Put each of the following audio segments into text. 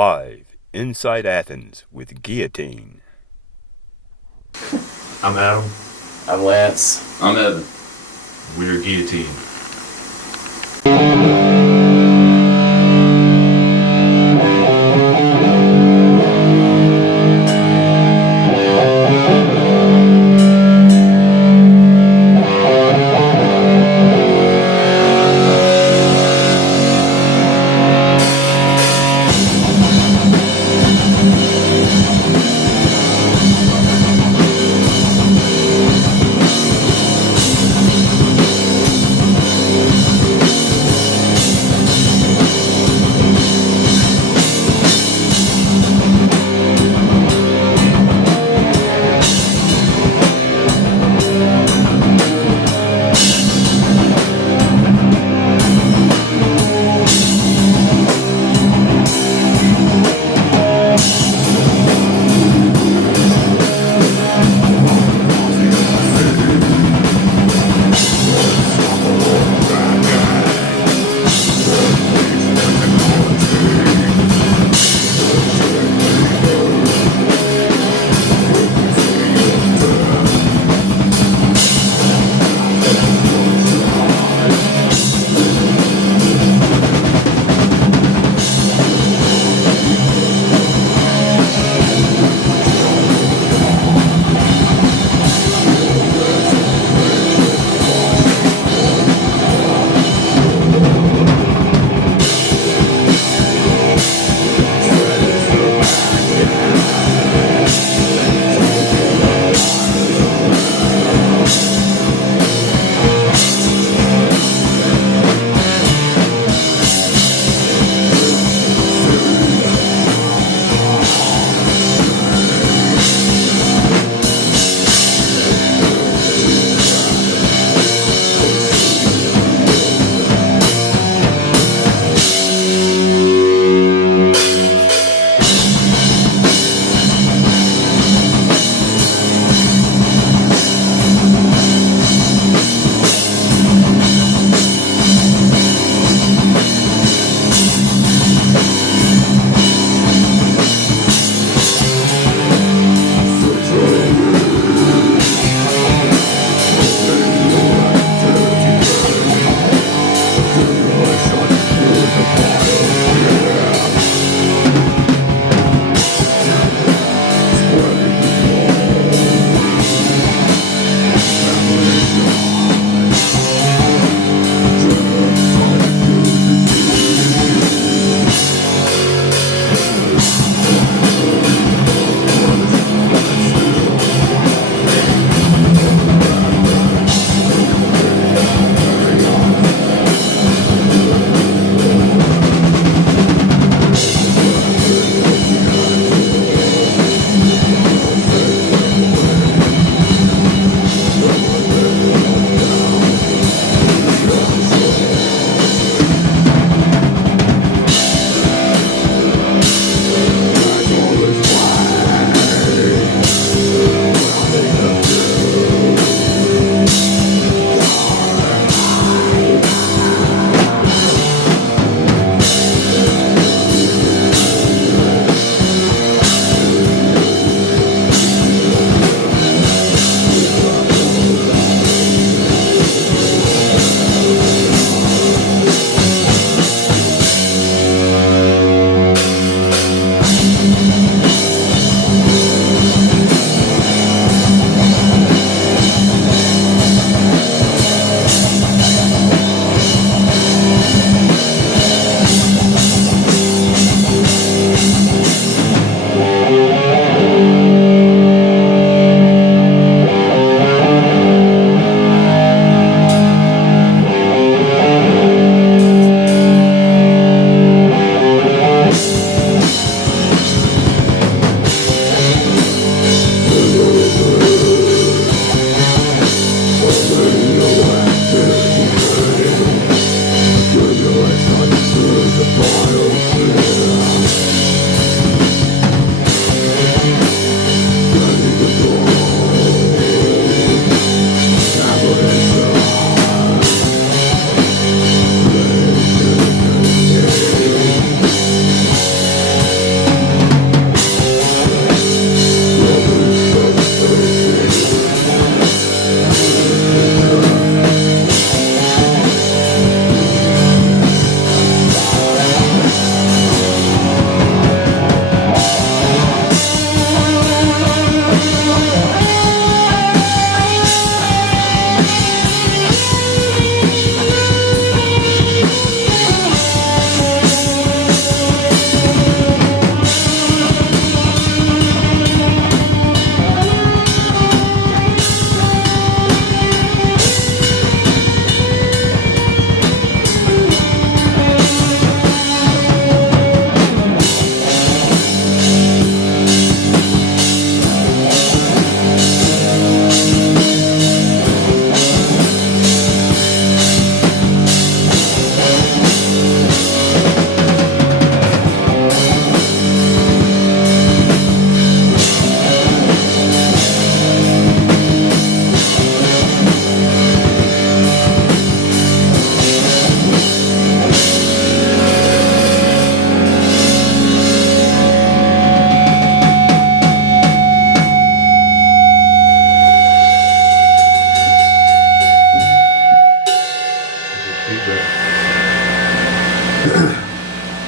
Live inside Athens with Guillotine. I'm Adam. I'm Lance. I'm Evan. We're Guillotine.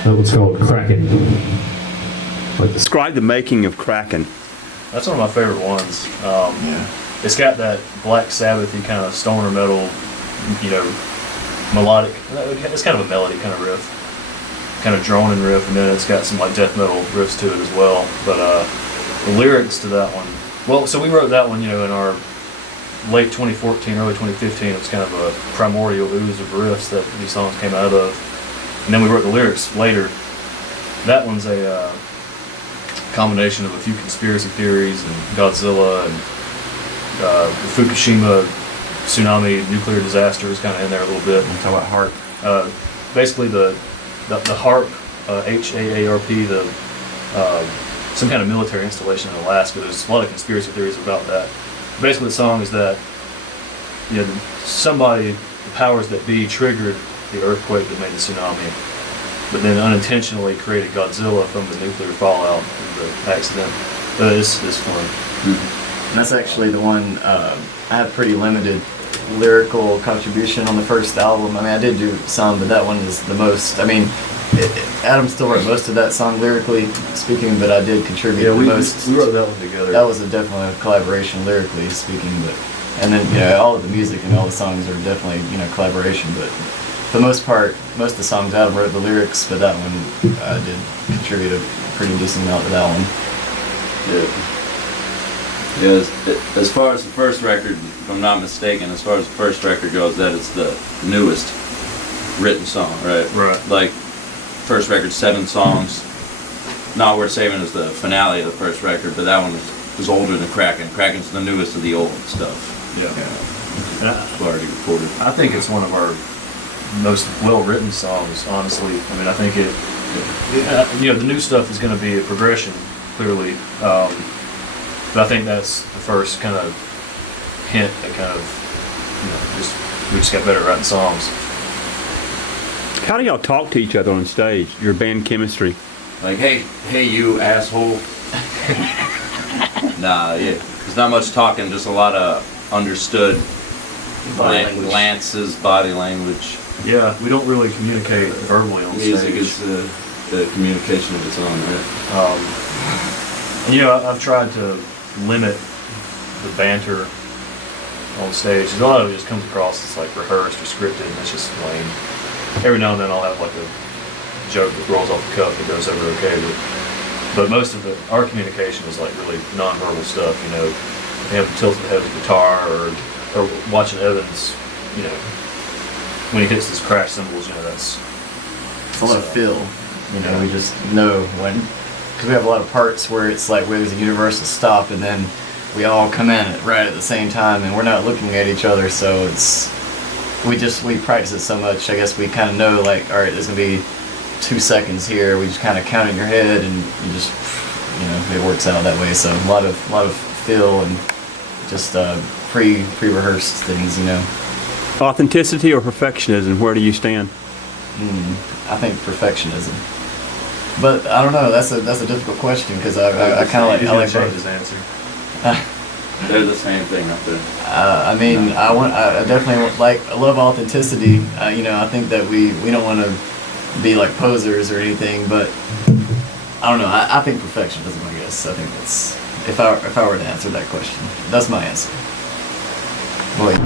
That one's called Kraken. Describe the making of Kraken. That's one of my favorite ones. It's got that Black Sabbathy kind of stoner metal, melodic. It's kind of a melody kind of riff, kind of droning riff, and then it's got some like death metal riffs to it as well. But the lyrics to that one, well, so we wrote that one, in our late 2014, early 2015. It was kind of a primordial ooze of riffs that these songs came out of, and then we wrote the lyrics later. That one's a combination of a few conspiracy theories and Godzilla and the Fukushima tsunami nuclear disaster is kind of in there a little bit. Talk about harp. Basically the HAARP, HAARP, some kind of military installation in Alaska. There's a lot of conspiracy theories about that. Basically, the song is that somebody, the powers that be, triggered the earthquake that made the tsunami, but then unintentionally created Godzilla from the nuclear fallout of the accident. It's fun. And that's actually the one. I had pretty limited lyrical contribution on the first album. I mean, I did do some, but that one is the most. I mean, Adam still wrote most of that song lyrically speaking, but I did contribute the most. We wrote that one together. That was definitely a collaboration lyrically speaking, but and then all of the music and all the songs are definitely collaboration. But for the most part, most of the songs Adam wrote the lyrics, but that one I did contribute a pretty decent amount to that one. Yeah, as far as the first record, if I'm not mistaken, as far as the first record goes, that is the newest written song, right? Right. Like, first record, 7 songs. Not Worth Saving is the finale of the first record, but that one was older than Kraken. Kraken's the newest of the old stuff. Yeah. Already recorded. I think it's one of our most well-written songs, honestly. I mean, I think the new stuff is going to be a progression, clearly. But I think that's the first kind of hint that kind of, we just got better at writing songs. How do y'all talk to each other on stage? Your band chemistry? Like, hey, you asshole. Nah, yeah. There's not much talking, just a lot of understood glances, body language. Yeah, we don't really communicate verbally on Music stage. is the communication of its own, right? I've tried to limit the banter on stage. A lot of it just comes across as like rehearsed or scripted, and it's just lame. Every now and then I'll have like a joke that rolls off the cuff that goes over okay, but most of our communication is like really non-verbal stuff. They have tilted the head of the guitar or watching Evans, when he hits these crash cymbals, that's It's a lot of feel. We just know when. Because we have a lot of parts where it's like where there's a universal stop and then we all come in right at the same time and we're not looking at each other, so we practice it so much. I guess we kind of know like, all right, there's gonna be 2 seconds here. We just kind of count in your head and you just it works out that way. So a lot of feel and just pre-rehearsed things. Authenticity or perfectionism? Where do you stand? I think perfectionism. But I don't know. That's a difficult question because I kind of I like change both. his answer. They're the same thing up there. I mean, I definitely I love authenticity. I think that we don't want to be like posers or anything, but I don't know. I think perfectionism. I guess I think that's if I were to answer that question, that's my answer. Boy.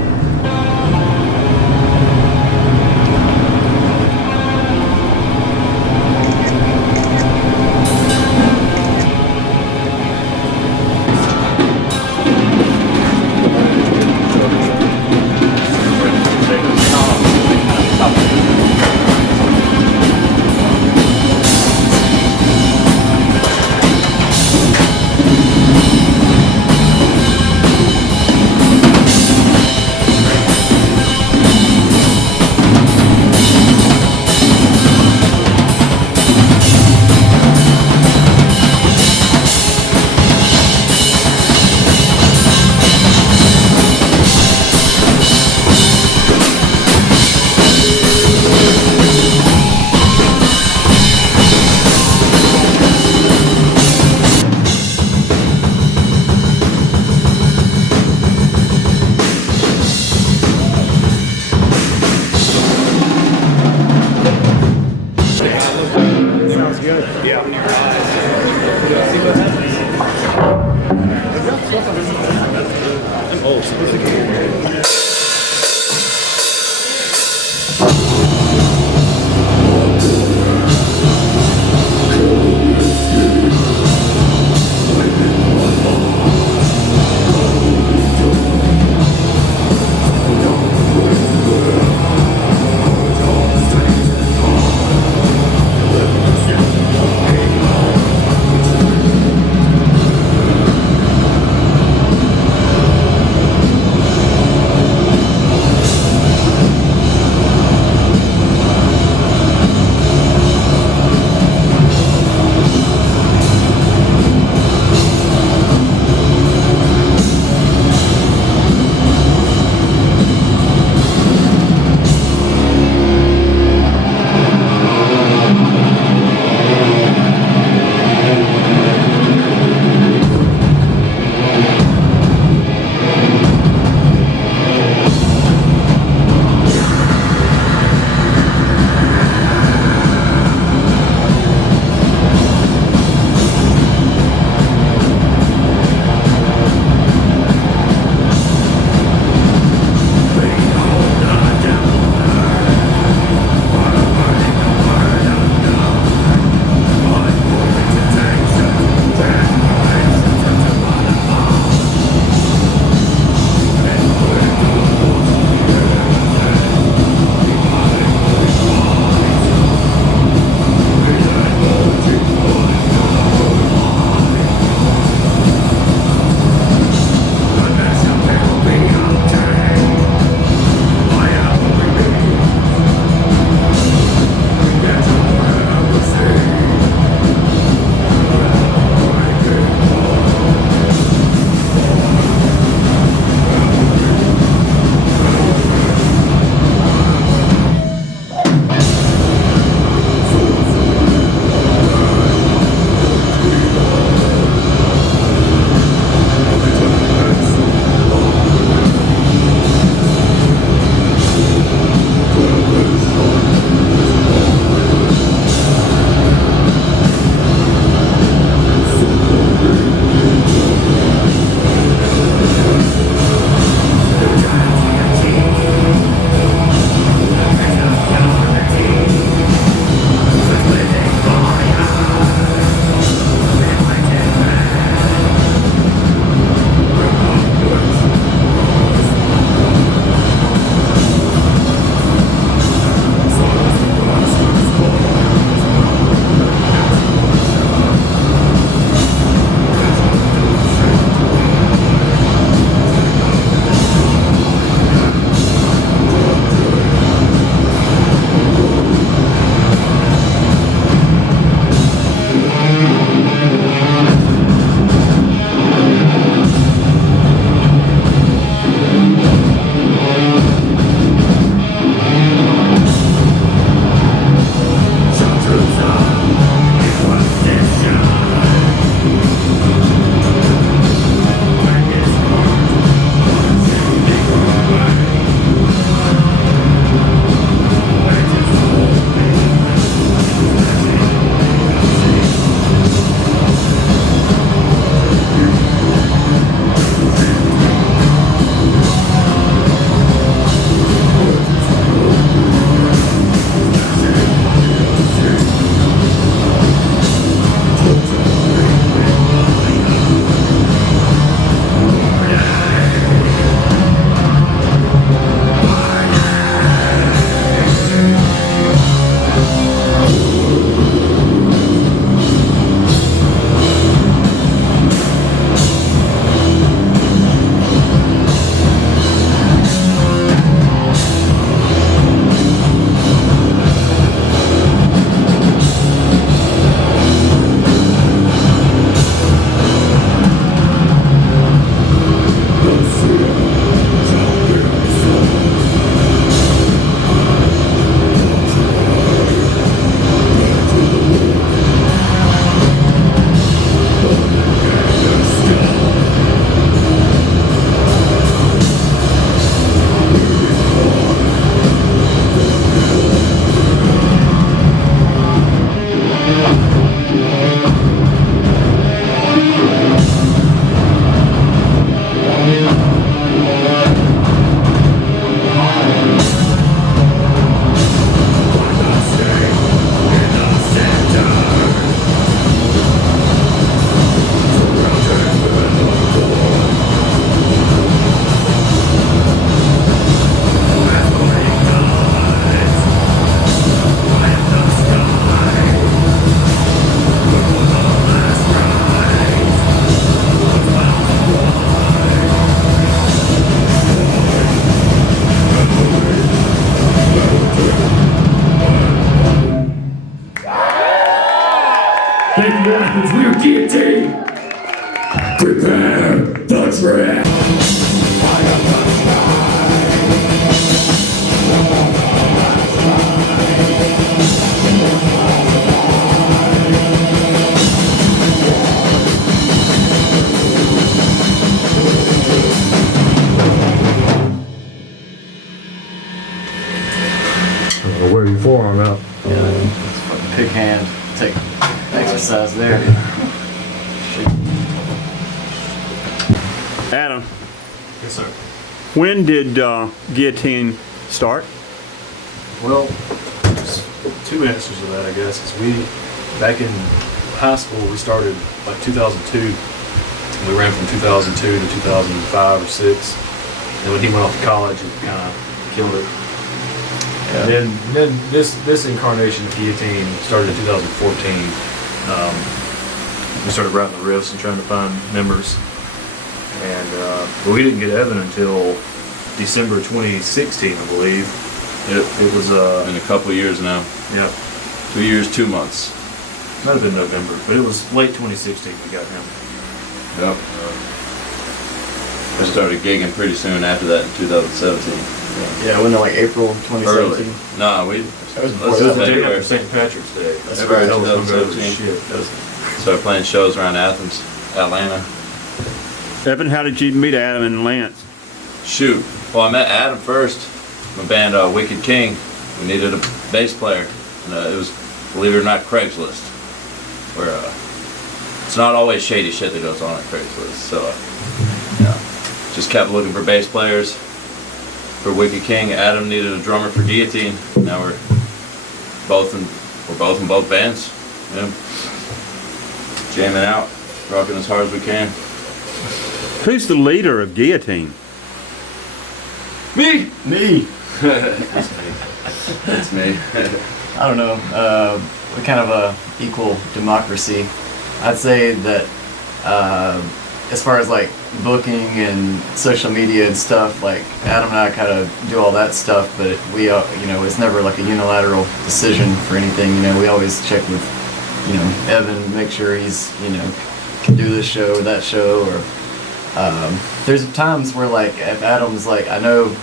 Thank you, Athens. We are Guillotine. Prepare the trap. Wear your forearm out. Yeah, it's fucking pig hand. Take exercise there. Adam, Yes, sir. when did Guillotine start? Well, there's two answers to that, I guess. Is we, back in high school, we started like 2002. We ran from 2002 to 2005 or 6. And when he went off to college, it kind of killed it. And then this incarnation of Guillotine started in 2014. We started writing the riffs and trying to find members. And but we didn't get Evan until December 2016, I believe. It was Been a couple years now. yeah, 2 years, 2 months. might have been November, but it was late 2016 we got him. Yep. I started gigging pretty soon after that in 2017. Yeah, wasn't it like April Early. 2017? No, we. That was Let's before just that. Day February. after St. Patrick's Day. That's February right. That was when we 2017. shit. Started playing shows around Athens, Atlanta. Evan, how did you meet Adam and Lance? Shoot. Well, I met Adam first. My band, Wicked King. We needed a bass player. And, it was, believe it or not, Craigslist. Where it's not always shady shit that goes on at Craigslist. So, just kept looking for bass players for Wicked King. Adam needed a drummer for Guillotine. Now we're both in both bands. Yeah. Jamming out, rocking as hard as we can. Who's the leader of Guillotine? Me. Me. That's me. I don't know. We're kind of a equal democracy. I'd say that as far as like booking and social media and stuff, like Adam and I kind of do all that stuff, but we, it's never like a unilateral decision for anything. We always check with, Evan, make sure he's, can do this show or that show, or there's times where like if Adam's like, I know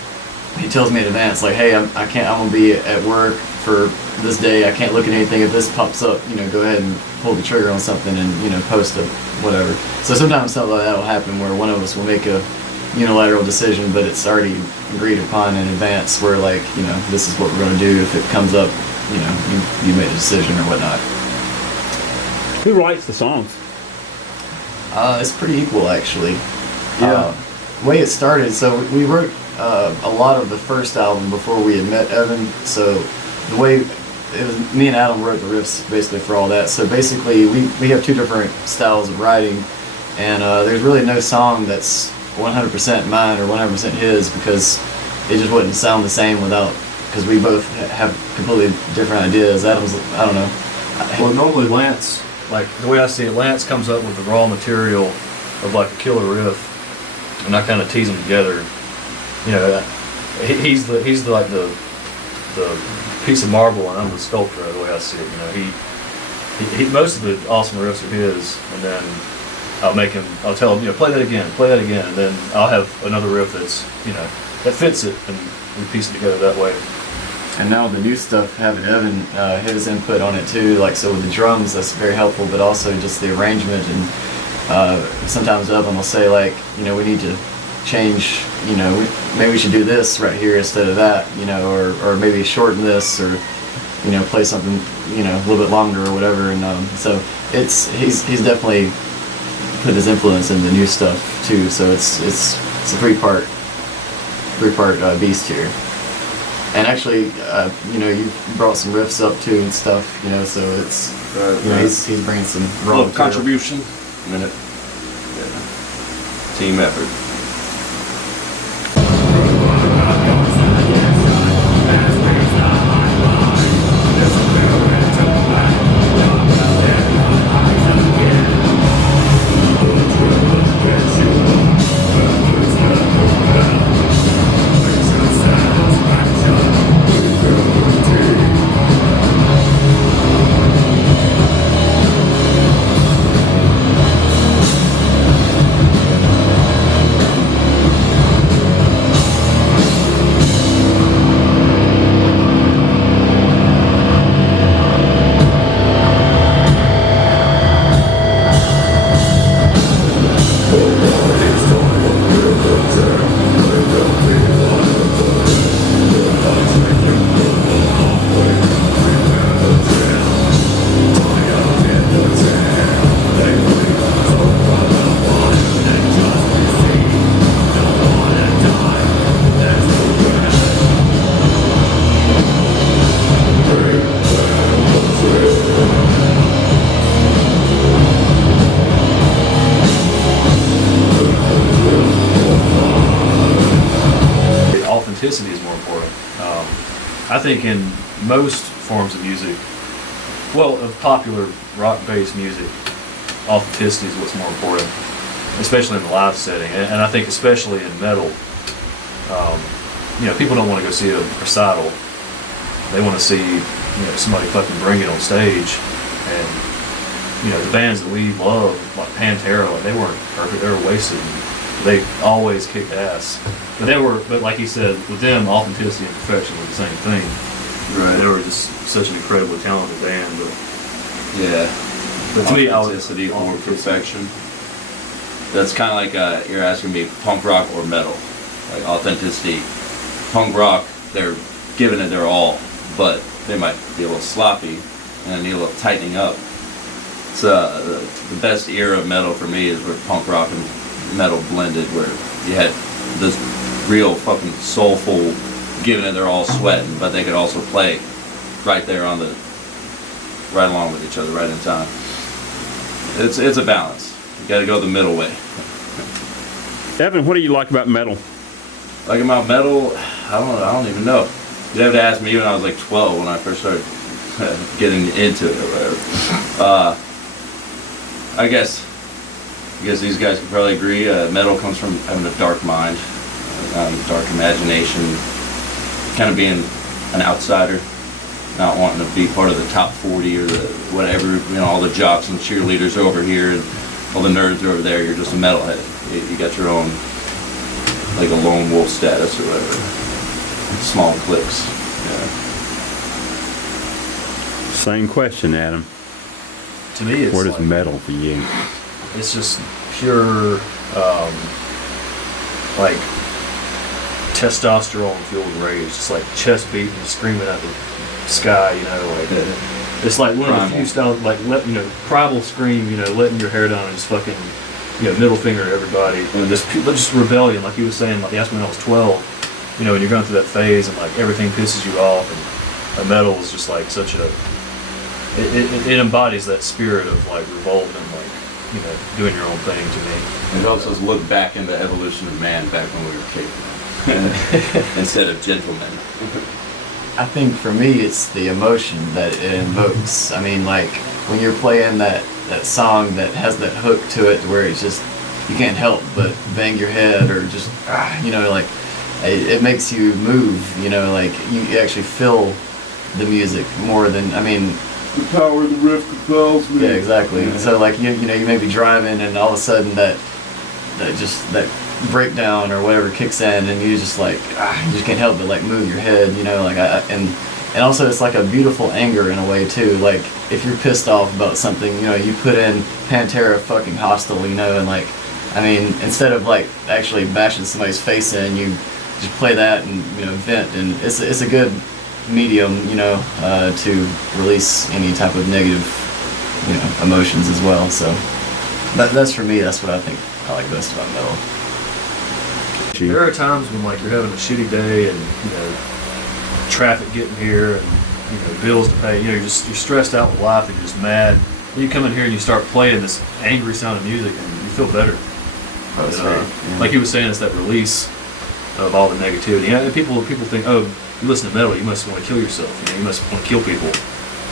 he tells me in advance, like, hey, I'm gonna be at work for this day, I can't look at anything. If this pops up, go ahead and pull the trigger on something and, post it, whatever. So sometimes something like that will happen where one of us will make a unilateral decision, but it's already agreed upon in advance where like, this is what we're gonna do. If it comes up, you made a decision or whatnot. Who writes the songs? It's pretty equal actually. Yeah. The way it started, so we wrote a lot of the first album before we had met Evan. So the way it was, me and Adam wrote the riffs basically for all that. So basically, we have two different styles of writing, and there's really no song that's 100% mine or 100% his because it just wouldn't sound the same without, because we both have completely different ideas. Adam's, I don't know. Well, normally Lance, like the way I see it, Lance comes up with the raw material of like a killer riff, and I kind of tease them together. He's like the piece of marble, and I'm the sculptor. The way I see it, he most of the awesome riffs are his, and then I'll tell him, play that again, and then I'll have another riff that's that fits it, and we piece it together that way. And now the new stuff, having Evan, his input on it too, like so with the drums, that's very helpful, but also just the arrangement, and sometimes Evan will say like, we need to change, maybe we should do this right here instead of that, or maybe shorten this, or, play something, a little bit longer or whatever, and so he's definitely put his influence in the new stuff too, so it's a three-part beast here. And actually, you brought some riffs up too and stuff, so it's, he's bringing some raw Little material. contribution. Minute. Yeah. Team effort. authenticity is more important. I think in most forms of music, well, of popular rock-based music, authenticity is what's more important, especially in the live setting. And I think especially in metal, people don't want to go see a recital. They want to see, somebody fucking bring it on stage. And, the bands that we love, like Pantera, they weren't perfect. They were wasted. They always kicked ass. But like he said, with them, authenticity and perfection were the same thing. Right. They were just such an incredibly talented band. But Yeah. to me, Authenticity or perfection. That's kind of like you're asking me punk rock or metal. Like authenticity. Punk rock, they're giving it their all, but they might be a little sloppy and need a little tightening up. So the best era of metal for me is where punk rock and metal blended, where you had this real fucking soulful, giving it their all, sweating, but they could also play right there right along with each other, right in time. It's a balance. You got to go the middle way. Evan, what do you like about metal? Like about metal, I don't even know. You'd have to ask me when I was like 12 when I first started getting into it or whatever. I guess these guys could probably agree. Metal comes from having a dark mind, dark imagination, kind of being an outsider, not wanting to be part of the top 40 or the whatever. All the jocks and cheerleaders over here and all the nerds are over there. You're just a metalhead. You got your own, like a lone wolf status or whatever. Small cliques. Yeah. Same question, Adam. to me, it's Where does like, metal for you? it's just pure, like testosterone fueled rage. It's like chest beating, screaming at the sky, like it's like one of the few styles, like primal scream, letting your hair down and just fucking, middle finger to everybody, and just rebellion, like you was saying. Like that's when I was 12, when you're going through that phase and like everything pisses you off, and metal is just like such a, it embodies that spirit of like revolt and like doing your own thing to me. It helps us look back in the evolution of man back when we were cavemen instead of gentlemen. I think for me, it's the emotion that it invokes. I mean, like when you're playing that song that has that hook to it, where it's just you can't help but bang your head or just like it makes you move. Like you actually feel the music more than The power of the riff compels me. Yeah, exactly. Yeah. So like you may be driving and all of a sudden that breakdown or whatever kicks in and you just like you just can't help but like move your head, and also it's like a beautiful anger in a way too. Like if you're pissed off about something, you put in Pantera fucking Hostile, and like instead of like actually bashing somebody's face in, you just play that and vent, and it's a good medium, to release any type of negative, emotions as well. So that's for me. That's what I think I like best about metal. There are times when like you're having a shitty day and traffic getting here and bills to pay. You're stressed out with life and you're just mad. And you come in here and you start playing this angry sounding music and you feel better. Oh, that's right. Yeah. Like he was saying, it's that release of all the negativity. People think, oh, you listen to metal, you must want to kill yourself. You must want to kill people.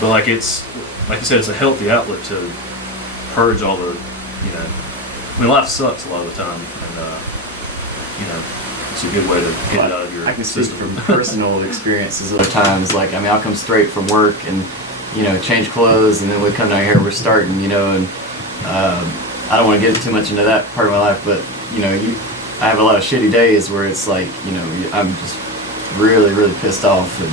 But like it's like you said, it's a healthy outlet to purge all the life sucks a lot of the time, and it's a good way to get it out of your I can speak system. from personal experiences other times. Like I'll come straight from work and change clothes, and then we come down here, we're starting, and I don't want to get too much into that part of my life, but I have a lot of shitty days where it's like I'm just really really pissed off, and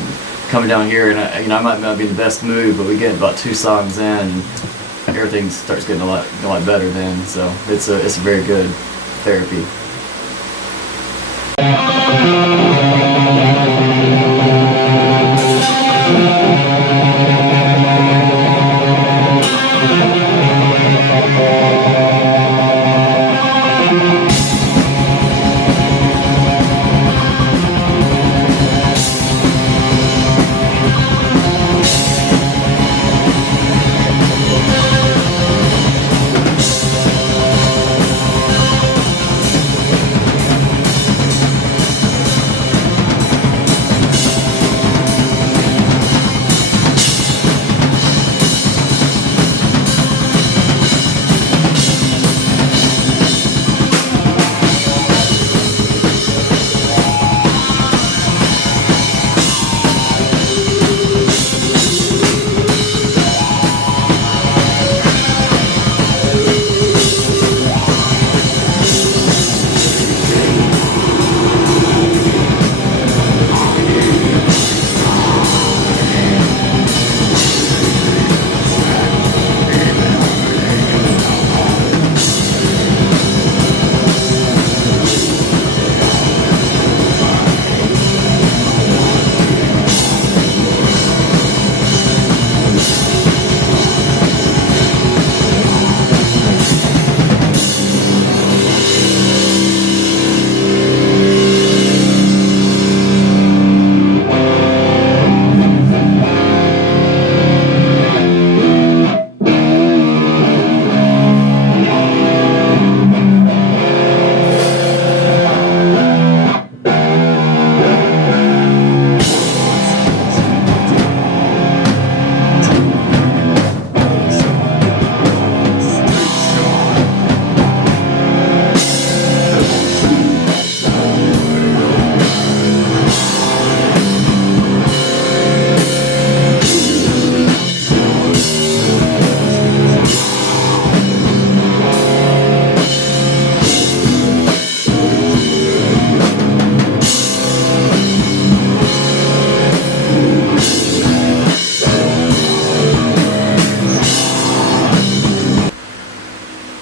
coming down here and I might not be in the best mood, but we get about 2 songs in and everything starts getting a lot better then. So it's a very good therapy.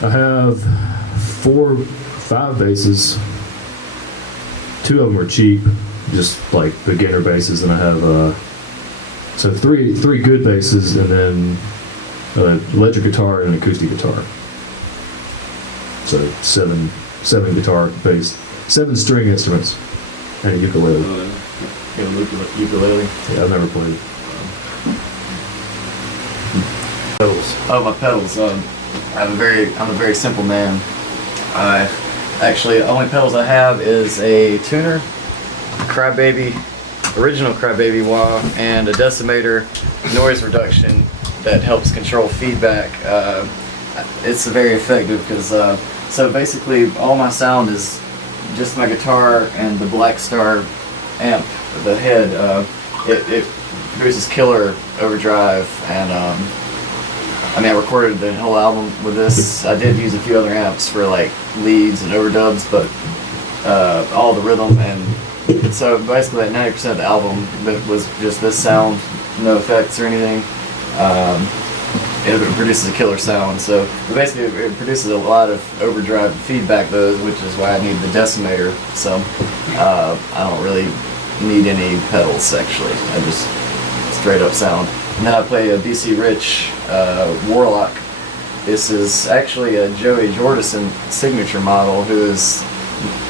I have 5 basses. 2 of them are cheap, just like beginner basses, and I have so three good basses, and then an electric guitar and an acoustic guitar. So seven guitar bass, 7 string instruments, and a ukulele. Ukulele. Yeah, I've never played it. Pedals. Oh, my pedals. I'm a very simple man. Actually, the only pedals I have is a tuner, Crybaby, original Crybaby wah, and a decimator noise reduction that helps control feedback. It's very effective because so basically all my sound is just my guitar and the Black Star amp, the head. It produces killer overdrive, and I mean, I recorded the whole album with this. I did use a few other amps for like leads and overdubs, but all the rhythm, and so basically like 90% of the album that was just this sound, no effects or anything. It produces a killer sound. So basically it produces a lot of overdrive feedback though, which is why I need the decimator. So I don't really need any pedals actually. I just straight up sound. And then I play a DC Rich Warlock. This is actually a Joey Jordison signature model, who is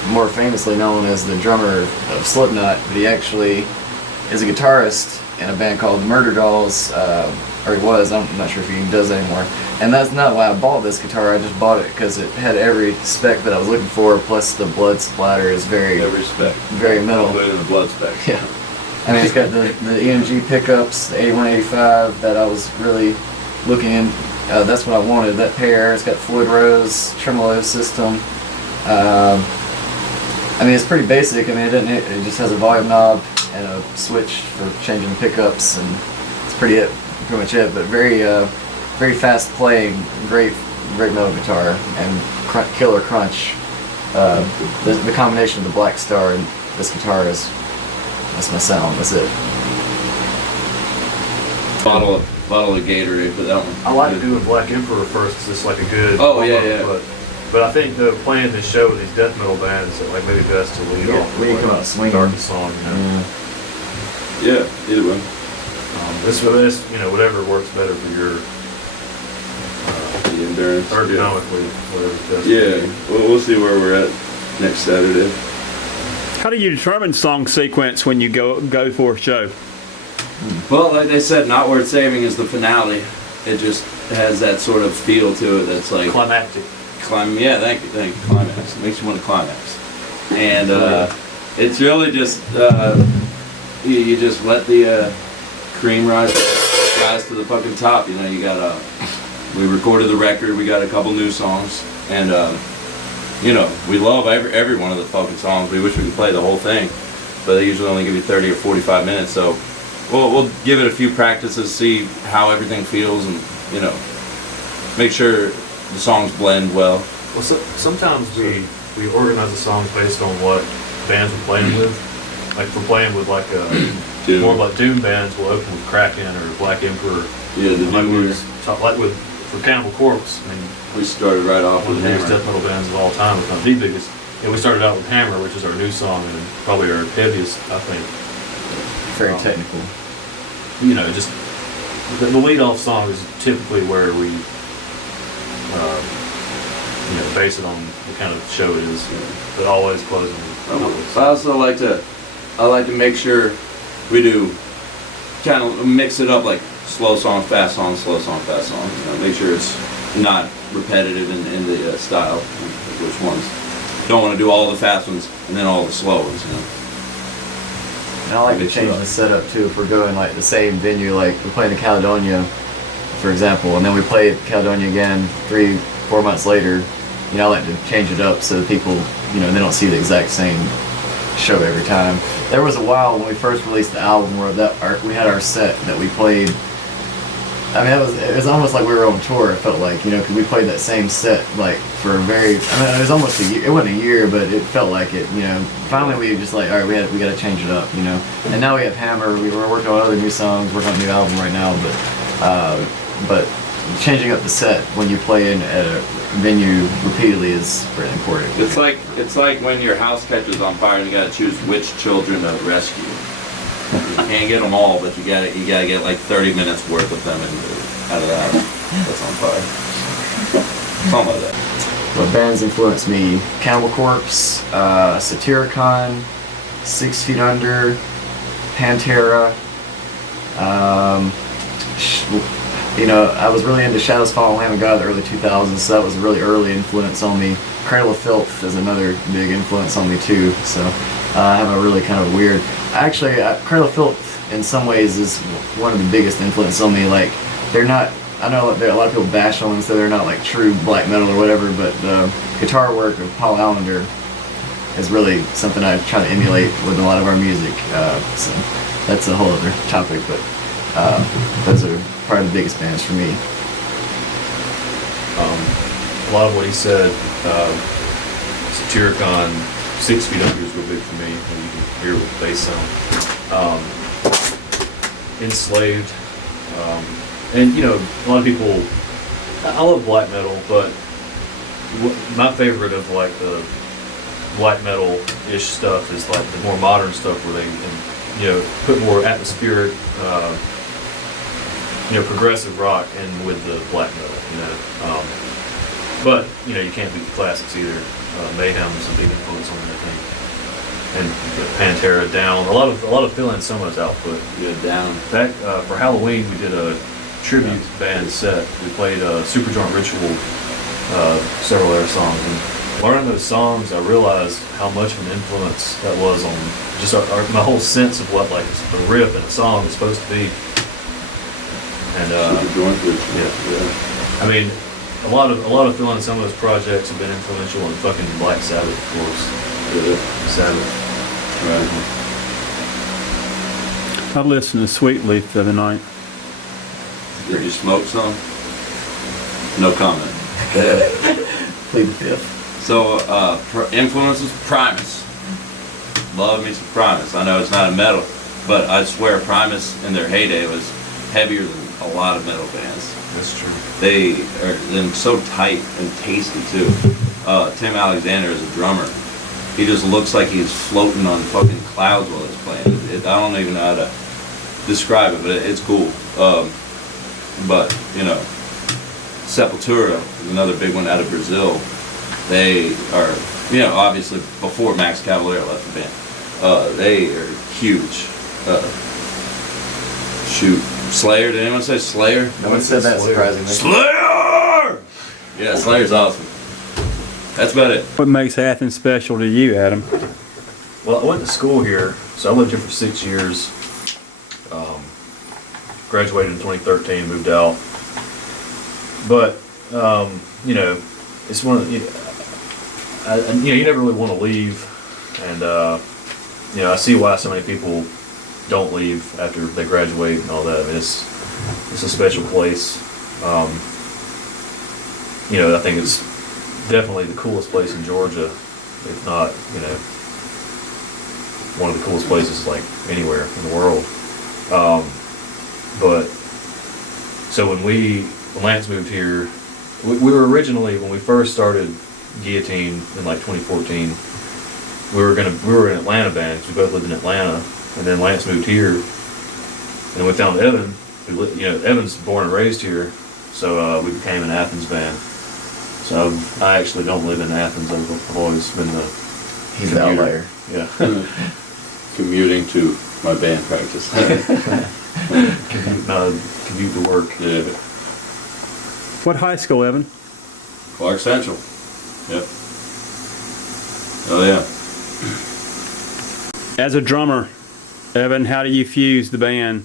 more famously known as the drummer of Slipknot, but he actually is a guitarist in a band called the Murder Dolls, or he was, I'm not sure if he does anymore. And that's not why I bought this guitar, I just bought it because it had every spec that I was looking for, plus the blood splatter is very metal. All the way to the blood spec. Yeah. I mean, it's got the EMG pickups, the 8185 that I was really looking in. That's what I wanted, that pair. It's got Floyd Rose tremolo system. I mean, it's pretty basic. I mean, it just has a volume knob and a switch for changing the pickups, and it's pretty much it. But very fast playing, great metal guitar, and killer crunch. The combination of the Black Star and this guitar that's my sound. That's it. Bottle of Gatorade for that one. I like to do a Black Emperor first because it's like a good. Oh, yeah. But I think playing this show with these death metal bands, like maybe best to lead off. When you come out swinging. Start the song. You know? Yeah, either way. This, whatever works better for your The endurance. ergonomically, whatever's best. Yeah, we'll see where we're at next Saturday. How do you determine song sequence when you go for a show? Well, like they said, Not Worth Saving is the finale. It just has that sort of feel to it that's like Climactic. Yeah, thank you, climax. It makes you want to climax. And it's really just you just let the cream rise to the fucking top. You know, you got we recorded the record. We got a couple new songs, and we love every one of the fucking songs. We wish we could play the whole thing, but they usually only give you 30 or 45 minutes. So we'll give it a few practices, see how everything feels, and make sure the songs blend well. Well, sometimes we organize the songs based on what bands we're playing with. Like if we're playing with like Doom. more like Doom bands, we'll open with Kraken or Black Emperor. Yeah, the new for Cannibal Corpse. I mean, we started right off one with of the biggest Hammer. death metal bands of all time, if not the biggest. Yeah, we started out with Hammer, which is our new song and probably our heaviest, I think. Very technical. Just the lead-off song is typically where we, base it on the kind of show it is, but always closing. I also like to make sure we do kind of mix it up, like slow song, fast song, slow song, fast song. Make sure it's not repetitive in the style. Which ones? Don't want to do all the fast ones and then all the slow ones. And I like to change the setup too. If we're going like the same venue, like we're playing the Caledonia, for example, and then we play the Caledonia again 3-4 months later. I like to change it up so that people, they don't see the exact same show every time. There was a while when we first released the album where we had our set that we played. I mean, it was almost like we were on tour. It felt like, because we played that same set like for it was almost a year. It wasn't a year, but it felt like it. Finally we just like, all right, we got to change it up. And now we have Hammer. We're working on other new songs, working on a new album right now. But changing up the set when you play in at a venue repeatedly is really important. It's like when your house catches on fire and you gotta choose which children to rescue. You can't get them all, but you gotta get like 30 minutes worth of them out of the house that's on fire. Something like that. What bands influenced me? Cannibal Corpse, Satyricon, 6 Feet Under, Pantera. I was really into Shadows Fall and Lamb of God in the early 2000s, so that was a really early influence on me. Cradle of Filth is another big influence on me too, so I have a really kind of weird... Actually, Cradle of Filth in some ways is one of the biggest influences on me. Like, they're not... I know a lot of people bash on them, so they're not like true black metal or whatever, but the guitar work of Paul Allender is really something I try to emulate with a lot of our music. So that's a whole other topic, but those are probably the biggest bands for me. A lot of what he said, Satyricon, 6 Feet Under is real big for me, and you can hear with the bass sound. Enslaved, and a lot of people, I love black metal, but my favorite of like the black metal-ish stuff is like the more modern stuff where they can, put more atmospheric, progressive rock in with the black metal, but you can't beat the classics either. Mayhem is a big influence on me, I think, and Pantera, Down, a lot of Phil Anselmo's output. Yeah, Down. Back for Halloween, we did a tribute band set. We played Superjoint Ritual, several other songs, and learning those songs, I realized how much of an influence that was on just my whole sense of what like a riff in a song is supposed to be. And I mean, a lot of Phil and some of those projects have been influential in fucking Black Sabbath, of course. Sabbath. I listened to Sweet Leaf the other night. Did you smoke some? No comment. Plead the fifth. So, influences, Primus. Love me some Primus. I know it's not a metal, but I swear Primus in their heyday was heavier than a lot of metal bands. That's true. They are then so tight and tasty too. Tim Alexander is a drummer. He just looks like he's floating on fucking clouds while he's playing. I don't even know how to describe it, but it's cool. But Sepultura is another big one out of Brazil. They are, obviously before Max Cavalera left the band. They are huge. Slayer. Did anyone say Slayer? No one said that, surprisingly. Slayer! Yeah, Slayer's awesome. That's about it. What makes Athens special to you, Adam? Well, I went to school here, so I lived here for 6 years. Graduated in 2013, moved out. But it's one of you never really want to leave, and I see why so many people don't leave after they graduate and all that. I mean, it's a special place. I think it's definitely the coolest place in Georgia, if not, one of the coolest places like anywhere in the world. But so when Lance moved here, we were originally, when we first started Guillotine in like 2014, we were in Atlanta band, 'cause we both lived in Atlanta, and then Lance moved here, and we found Evan, Evan's born and raised here, so we became an Athens band. So I actually don't live in Athens. I've always been the He's the outlier. Yeah. Commuting to my band practice. Commute to work. Yeah. What high school, Evan? Clark Central. Yep. Oh yeah. As a drummer, Evan, how do you fuse the band?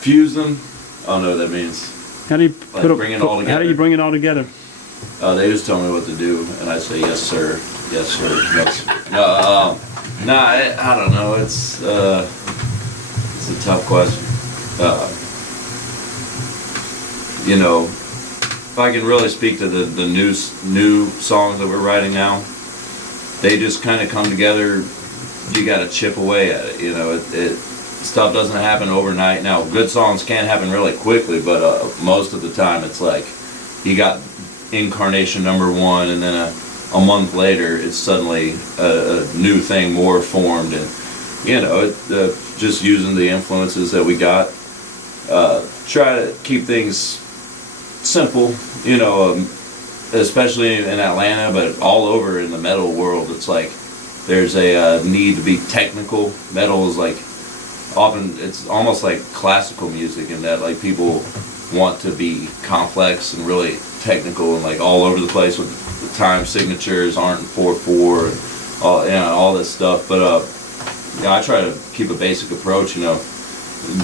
Fuse them. I don't know what that means. How do you Bring it all together. How do you bring it all together? They just tell me what to do, and I say yes sir, yes sir, yes sir. I don't know. It's a tough question. If I can really speak to the new songs that we're writing now, they just kind of come together. You got to chip away at it. stuff doesn't happen overnight. Now, good songs can happen really quickly, but most of the time it's like you got incarnation number one, and then a month later it's suddenly a new thing more formed, and just using the influences that we got. Try to keep things simple, especially in Atlanta, but all over in the metal world. It's like there's a need to be technical. Metal is like often, it's almost like classical music in that like people want to be complex and really technical and like all over the place with the time signatures aren't 4/4 and all this stuff. But I try to keep a basic approach.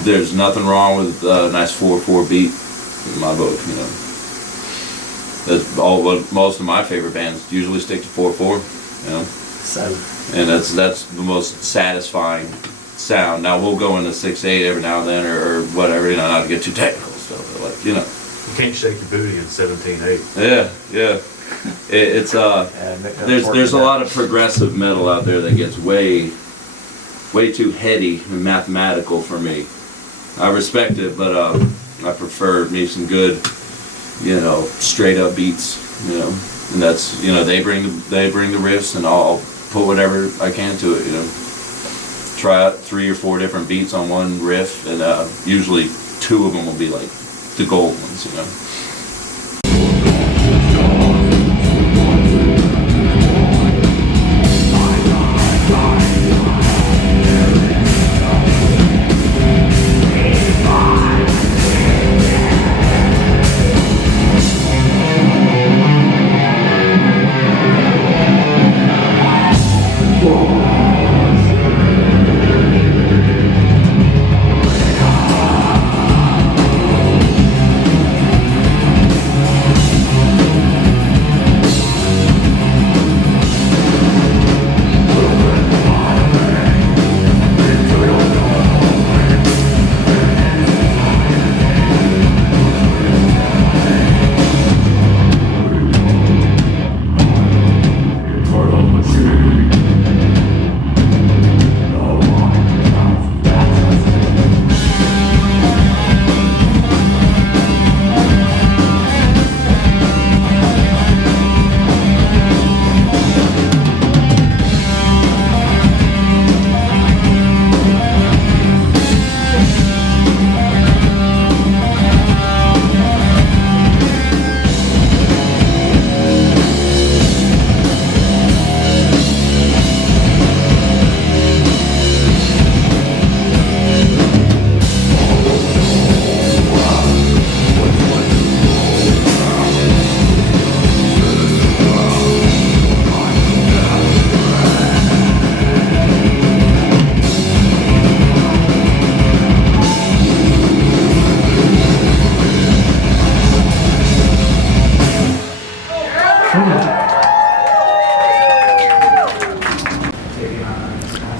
There's nothing wrong with a nice 4/4 beat in my book. That's all. What most of my favorite bands usually stick to 4/4. And that's the most satisfying sound. Now we'll go into 6/8 every now and then or whatever. Not to get too technical stuff, but like You can't shake your booty in 17/8. Yeah. It's there's a lot of progressive metal out there that gets way too heady and mathematical for me. I respect it, but I prefer me some good, straight up beats, and that's they bring the riffs, and I'll put whatever I can to it, Try out 3 or 4 different beats on one riff, and usually 2 of them will be like the gold ones,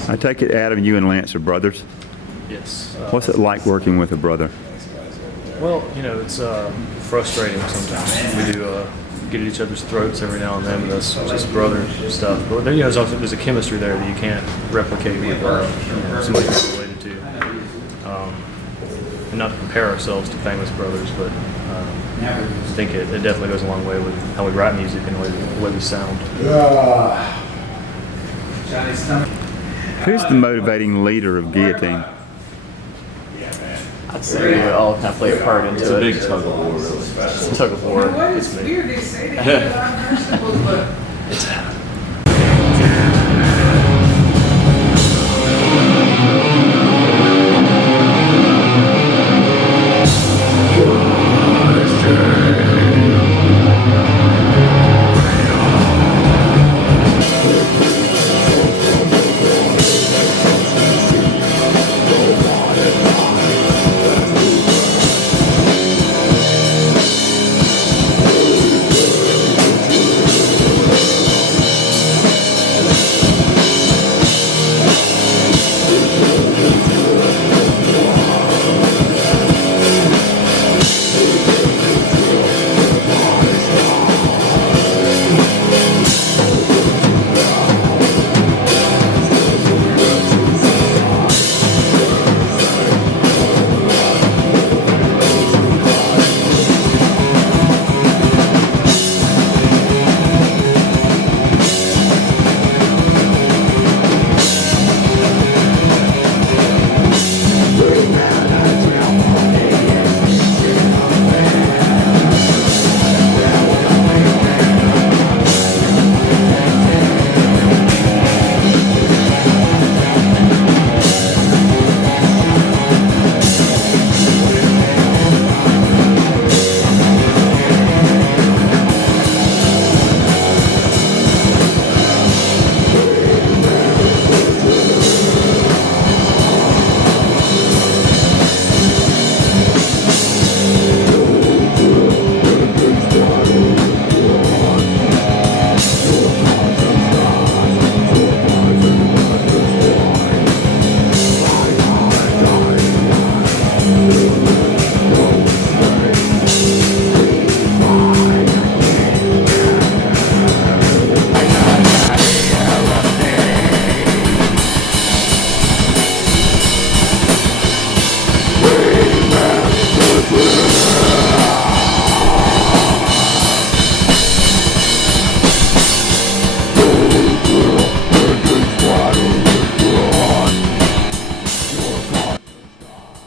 I take it, Adam, you and Lance are brothers. Yes. What's it like working with a brother? Well, it's frustrating sometimes. We do get at each other's throats every now and then, but that's just brother stuff. But then, there's a chemistry there that you can't replicate with somebody you're related to. And not to compare ourselves to famous brothers, but I think it definitely goes a long way with how we write music and the way we sound. Who's the motivating leader of Guillotine? I'd say we all kind of play a part into It's it. a big tug of war, really. It's a tug of war. It's weird they say that.